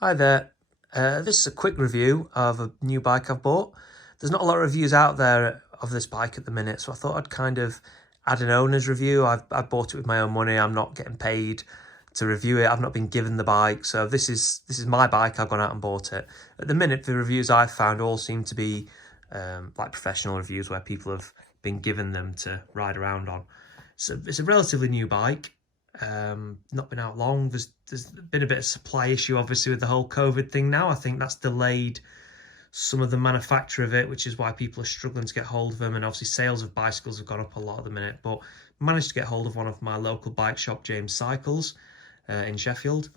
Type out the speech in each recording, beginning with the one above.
Hi there. This is a quick review of a new bike I've bought. There's not a lot of reviews out there of this bike at the minute, so I thought I'd kind of add an owner's review. I bought it with my own money. I'm not getting paid to review it. I've not been given the bike, so this is my bike. I've gone out and bought it. At the minute, the reviews I've found all seem to be like professional reviews where people have been given them to ride around on. So it's a relatively new bike. Not been out long. There's been a bit of supply issue obviously with the whole COVID thing now. I think that's delayed some of the manufacture of it, which is why people are struggling to get hold of them, and obviously sales of bicycles have gone up a lot at the minute. But managed to get hold of one of my local bike shop, James Cycles, in Sheffield,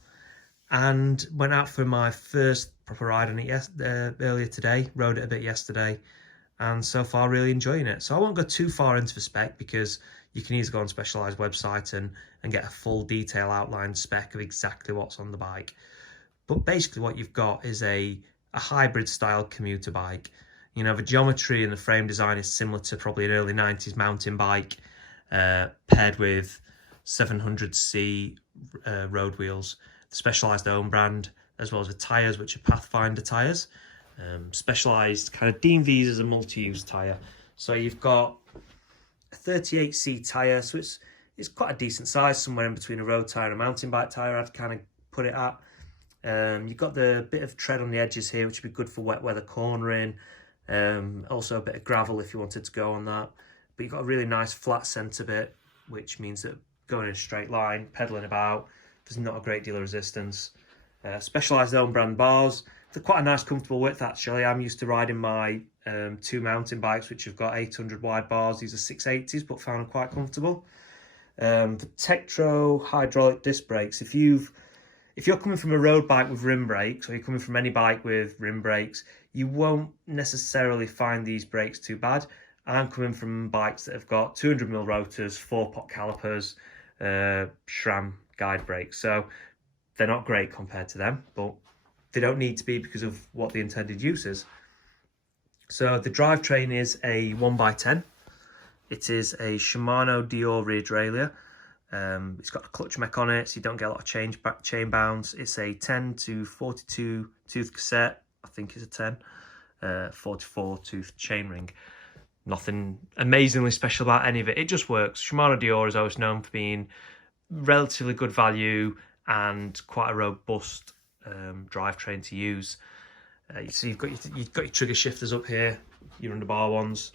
and went out for my first proper ride on it earlier today. Rode it a bit yesterday, and so far really enjoying it. So I won't go too far into the spec because you can easily go on Specialized website and get a full detail outline spec of exactly what's on the bike. But basically what you've got is a hybrid style commuter bike. You know, the geometry and the frame design is similar to probably an early 90s mountain bike, paired with 700C road wheels, the Specialized own brand, as well as the tyres, which are Pathfinder tyres. Specialized kind of deem these as a multi-use tyre. So you've got a 38C tyre, so it's quite a decent size, somewhere in between a road tyre and a mountain bike tyre, I'd kind of put it at. You've got the bit of tread on the edges here, which would be good for wet weather cornering. Also a bit of gravel if you wanted to go on that. But you've got a really nice flat centre bit, which means that going in a straight line, pedalling about, there's not a great deal of resistance. Specialized own brand bars. They're quite a nice comfortable width actually. I'm used to riding my two mountain bikes which have got 800 wide bars. These are 680s, but found them quite comfortable. The Tektro hydraulic disc brakes. If you're coming from a road bike with rim brakes, or you're coming from any bike with rim brakes, you won't necessarily find these brakes too bad. I'm coming from bikes that have got 200mm rotors, 4-pot calipers, SRAM guide brakes, so they're not great compared to them, but they don't need to be because of what the intended use is. So the drivetrain is a 1x10. It is a Shimano Dior rear derailleur. It's got a clutch mech on it, so you don't get a lot of chain bounce. It's a 10 to 42 tooth cassette. I think it's a 10. 44 tooth chainring. Nothing amazingly special about any of it. It just works. Shimano Dior is always known for being relatively good value and quite a robust drivetrain to use. So you've got your trigger shifters up here, your underbar ones.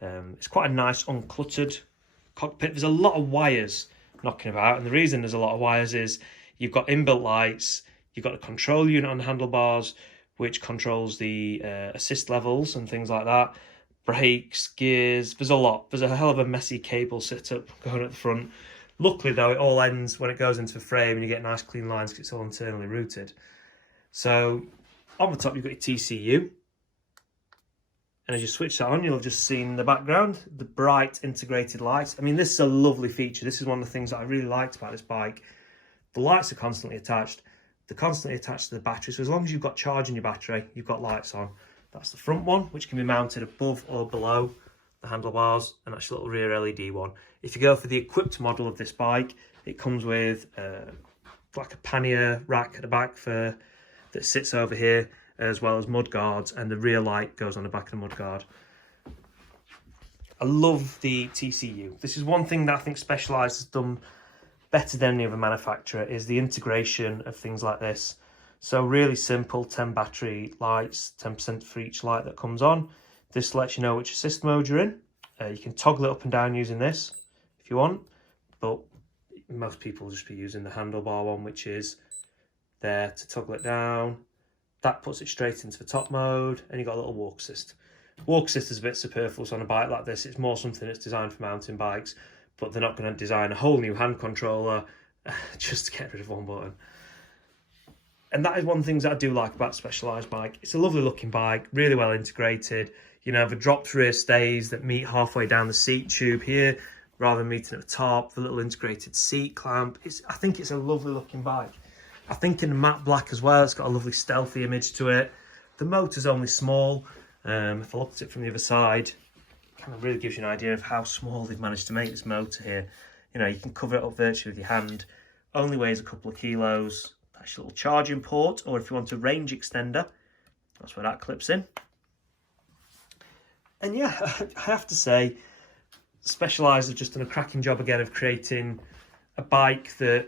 It's quite a nice uncluttered cockpit. There's a lot of wires knocking about, and the reason there's a lot of wires is you've got inbuilt lights, you've got a control unit on the handlebars which controls the assist levels and things like that, brakes, gears. There's a hell of a messy cable setup going at the front. Luckily though, it all ends when it goes into the frame and you get nice clean lines because it's all internally routed. So on the top you've got your TCU, and as you switch that on, you'll have just seen in the background the bright integrated lights. I mean, this is a lovely feature. This is one of the things that I really liked about this bike. The lights are constantly attached. They're constantly attached to the battery, so as long as you've got charge in your battery, you've got lights on. That's the front one, which can be mounted above or below the handlebars, and that's your little rear LED one. If you go for the equipped model of this bike, it comes with like a pannier rack at the back that sits over here, as well as mud guards, and the rear light goes on the back of the mud guard. I love the TCU. This is one thing that I think Specialized has done better than any other manufacturer, is the integration of things like this. So really simple, 10 battery lights, 10% for each light that comes on. This lets you know which assist mode you're in. You can toggle it up and down using this if you want, but most people will just be using the handlebar one, which is there to toggle it down. That puts it straight into the top mode, and you've got a little walk assist. Walk assist is a bit superfluous on a bike like this. It's more something that's designed for mountain bikes, but they're not going to design a whole new hand controller just to get rid of one button. And that is one of the things that I do like about Specialized bike. It's a lovely looking bike, really well integrated. You know, the dropped rear stays that meet halfway down the seat tube here, rather than meeting at the top, the little integrated seat clamp. I think it's a lovely looking bike. I think in matte black as well, it's got a lovely stealthy image to it. The motor's only small. If I looked at it from the other side, it kind of really gives you an idea of how small they've managed to make this motor here. You know, you can cover it up virtually with your hand. Only weighs a couple of kilos. That's your little charging port, or if you want a range extender, that's where that clips in. And yeah, I have to say, Specialized have just done a cracking job again of creating a bike that,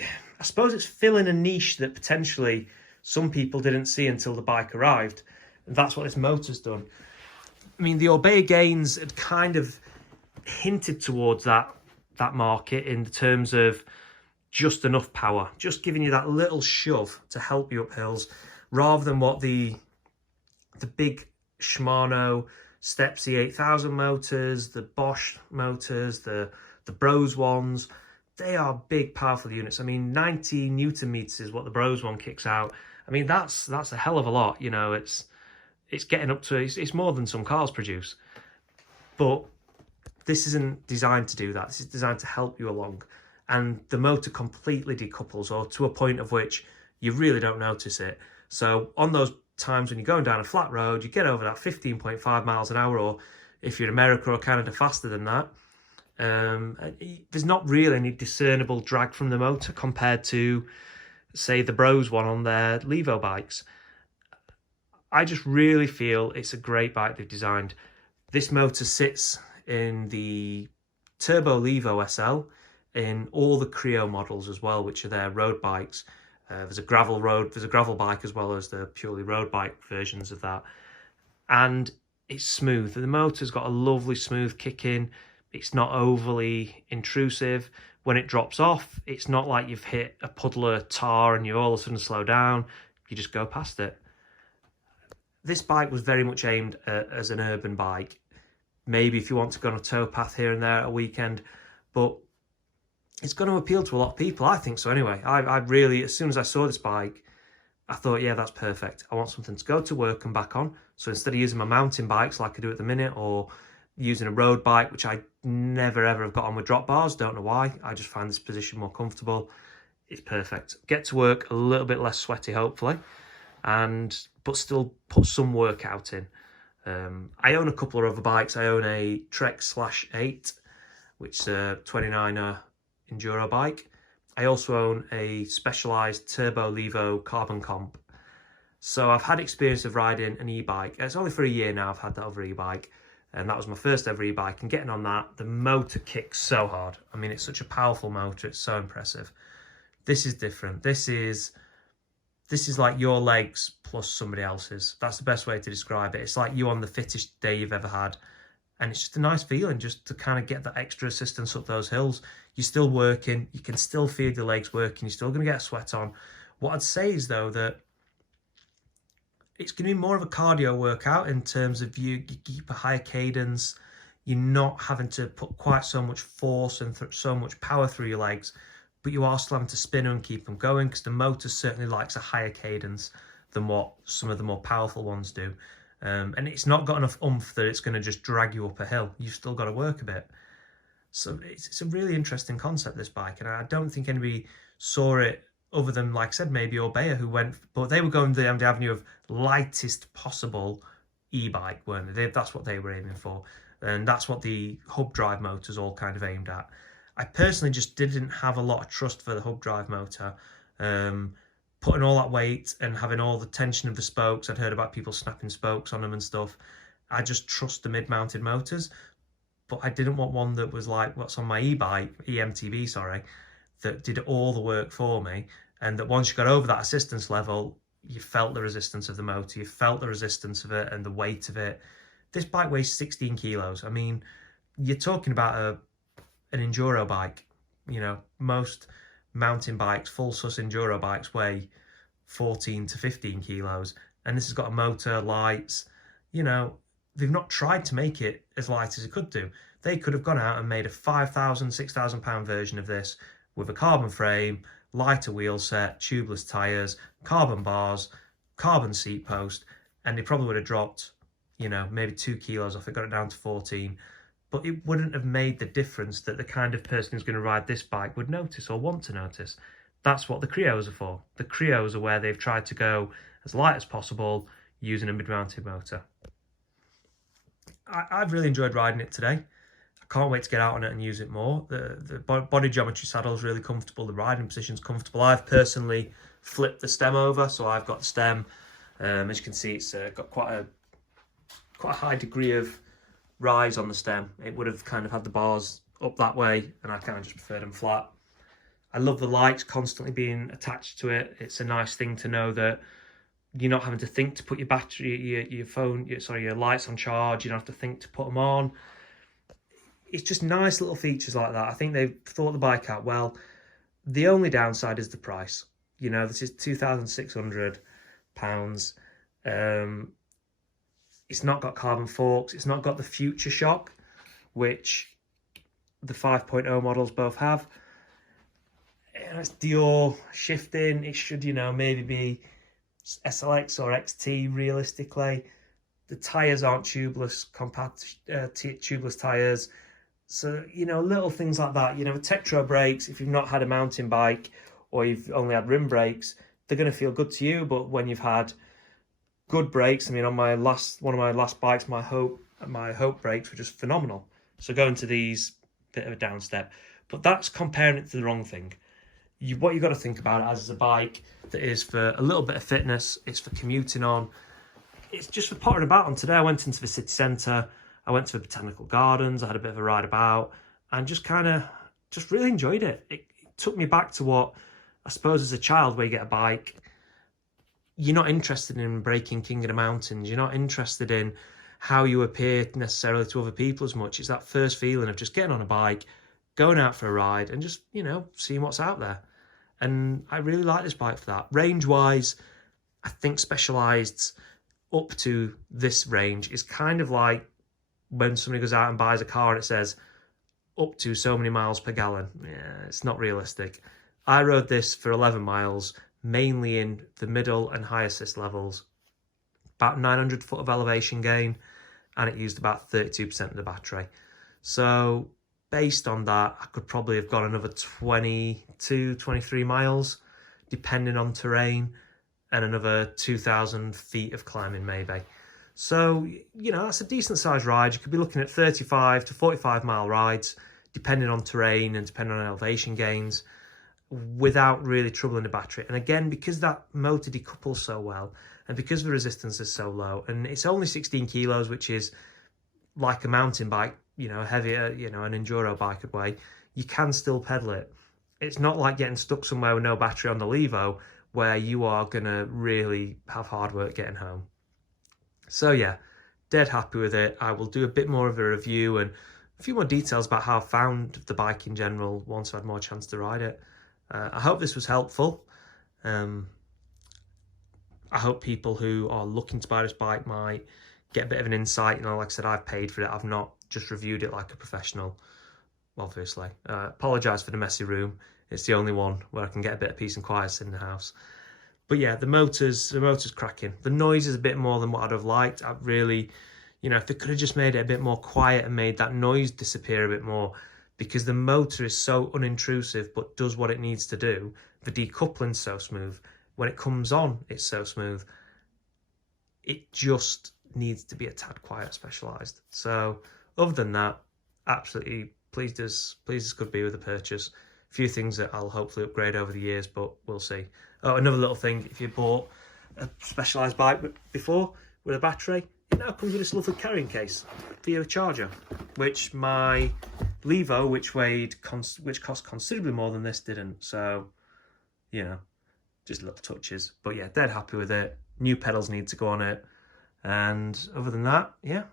I suppose it's filling a niche that potentially some people didn't see until the bike arrived. And that's what this motor's done. I mean, the Orbea Gains had kind of hinted towards that market in terms of just enough power, just giving you that little shove to help you up hills, rather than what the big Shimano Step C8000 motors, the Bosch motors, the Bros ones. They are big, powerful units. I mean, 90 Newton meters is what the Bros one kicks out. I mean, that's a hell of a lot. You know, it's getting up to, it's more than some cars produce. But this isn't designed to do that. This is designed to help you along. And the motor completely decouples, or to a point of which you really don't notice it. So on those times when you're going down a flat road, you get over that 15.5 miles an hour, or if you're in America or Canada, faster than that. There's not really any discernible drag from the motor compared to, say, the Bros one on their Levo bikes. I just really feel it's a great bike they've designed. This motor sits in the Turbo Vado SL, in all the Creo models as well, which are their road bikes. There's a gravel bike as well as the purely road bike versions of that. And it's smooth. The motor's got a lovely smooth kick in. It's not overly intrusive. When it drops off, it's not like you've hit a puddle of tar and you all of a sudden slow down. You just go past it. This bike was very much aimed as an urban bike. Maybe if you want to go on a towpath here and there at a weekend, but it's going to appeal to a lot of people. I think so anyway. I really, as soon as I saw this bike, I thought, yeah, that's perfect. I want something to go to work and back on. So instead of using my mountain bikes like I do at the minute, or using a road bike, which I never ever have got on with drop bars, don't know why, I just find this position more comfortable. It's perfect. Get to work a little bit less sweaty, hopefully, but still put some work out in. I own a couple of other bikes. I own a Trek /8, which is a 29er enduro bike. I also own a Specialized Turbo Levo carbon comp. So I've had experience of riding an e-bike. It's only for a year now I've had that other e-bike, and that was my first ever e-bike. And getting on that, the motor kicks so hard. I mean, it's such a powerful motor. It's so impressive. This is different. This is like your legs plus somebody else's. That's the best way to describe it. It's like you on the fittest day you've ever had. And it's just a nice feeling just to kind of get that extra assistance up those hills. You're still working. You can still feel your legs working. You're still going to get a sweat on. What I'd say is, though, that it's going to be more of a cardio workout in terms of you keep a higher cadence. You're not having to put quite so much force and so much power through your legs, but you are still having to spin them and keep them going, because the motor certainly likes a higher cadence than what some of the more powerful ones do. And it's not got enough oomph that it's going to just drag you up a hill. You've still got to work a bit. So it's a really interesting concept, this bike, and I don't think anybody saw it other than, like I said, maybe Orbea, who went, but they were going down the avenue of lightest possible e-bike, weren't they? That's what they were aiming for, and that's what the hub drive motors all kind of aimed at. I personally just didn't have a lot of trust for the hub drive motor. Putting all that weight and having all the tension of the spokes, I'd heard about people snapping spokes on them and stuff. I just trust the mid-mounted motors, but I didn't want one that was like what's on my e-bike, EMTB, sorry, that did all the work for me, and that once you got over that assistance level, you felt the resistance of the motor, you felt the resistance of it and the weight of it. This bike weighs 16 kilos. I mean, you're talking about an enduro bike. You know, most mountain bikes, full sus enduro bikes, weigh 14 to 15 kilos, and this has got a motor, lights. You know, they've not tried to make it as light as it could do. They could have gone out and made a 5,000, 6,000 pound version of this with a carbon frame, lighter wheel set, tubeless tyres, carbon bars, carbon seat post, and they probably would have dropped, you know, maybe 2 kilos off it, got it down to 14. But it wouldn't have made the difference that the kind of person who's going to ride this bike would notice or want to notice. That's what the Creos are for. The Creos are where they've tried to go as light as possible using a mid-mounted motor. I've really enjoyed riding it today. I can't wait to get out on it and use it more. The body geometry saddle is really comfortable. The riding position's comfortable. I've personally flipped the stem over, so I've got the stem. As you can see, it's got quite a high degree of rise on the stem. It would have kind of had the bars up that way, and I kind of just preferred them flat. I love the lights constantly being attached to it. It's a nice thing to know that you're not having to think to put your battery, your phone, your lights on charge. You don't have to think to put them on. It's just nice little features like that. I think they've thought the bike out well. The only downside is the price. You know, this is £2,600. It's not got carbon forks. It's not got the Future Shock, which the 5.0 models both have. It's Dior shifting. It should, you know, maybe be SLX or XT realistically. The tyres aren't tubeless, compact tubeless tyres. So, you know, little things like that. You know, Tektro brakes, if you've not had a mountain bike or you've only had rim brakes, they're going to feel good to you. But when you've had good brakes, I mean, on one of my last bikes, my Hope brakes were just phenomenal. So going to these, bit of a down step. But that's comparing it to the wrong thing. What you've got to think about it as is a bike that is for a little bit of fitness. It's for commuting on. It's just for pottering about on. Today I went into the city centre. I went to the botanical gardens. I had a bit of a ride about and just really enjoyed it. It took me back to what I suppose as a child, where you get a bike, you're not interested in breaking king of the mountains. You're not interested in how you appear necessarily to other people as much. It's that first feeling of just getting on a bike, going out for a ride and just, you know, seeing what's out there. And I really like this bike for that. Range-wise, I think Specialized up to this range is kind of like when somebody goes out and buys a car and it says up to so many miles per gallon. Yeah, it's not realistic. I rode this for 11 miles, mainly in the middle and high assist levels. About 900 foot of elevation gain, and it used about 32% of the battery. So based on that, I could probably have gone another 22, 23 miles, depending on terrain, and another 2,000 feet of climbing maybe. So, you know, that's a decent sized ride. You could be looking at 35 to 45 mile rides, depending on terrain and depending on elevation gains, without really troubling the battery. And again, because that motor decouples so well, and because the resistance is so low, and it's only 16 kilos, which is like a mountain bike, you know, heavier, you know, an enduro bike would weigh, you can still pedal it. It's not like getting stuck somewhere with no battery on the Levo, where you are going to really have hard work getting home. So yeah, dead happy with it. I will do a bit more of a review and a few more details about how I found the bike in general once I've had more chance to ride it. I hope this was helpful. I hope people who are looking to buy this bike might get a bit of an insight. You know, like I said, I've paid for it. I've not just reviewed it like a professional, obviously. Apologise for the messy room. It's the only one where I can get a bit of peace and quiet in the house. But yeah, the motor's cracking. The noise is a bit more than what I'd have liked. I really, you know, if they could have just made it a bit more quiet and made that noise disappear a bit more, because the motor is so unintrusive but does what it needs to do. The decoupling's so smooth. When it comes on, it's so smooth. It just needs to be a tad quiet, Specialized. So other than that, absolutely pleased as could be with the purchase. A few things that I'll hopefully upgrade over the years, but we'll see. Oh, another little thing, if you bought a Specialized bike before with a battery, it now comes with this lovely carrying case for your charger, which my Levo, which cost considerably more than this, didn't. So, you know, just little touches. But yeah, dead happy with it. New pedals need to go on it. And other than that, yeah,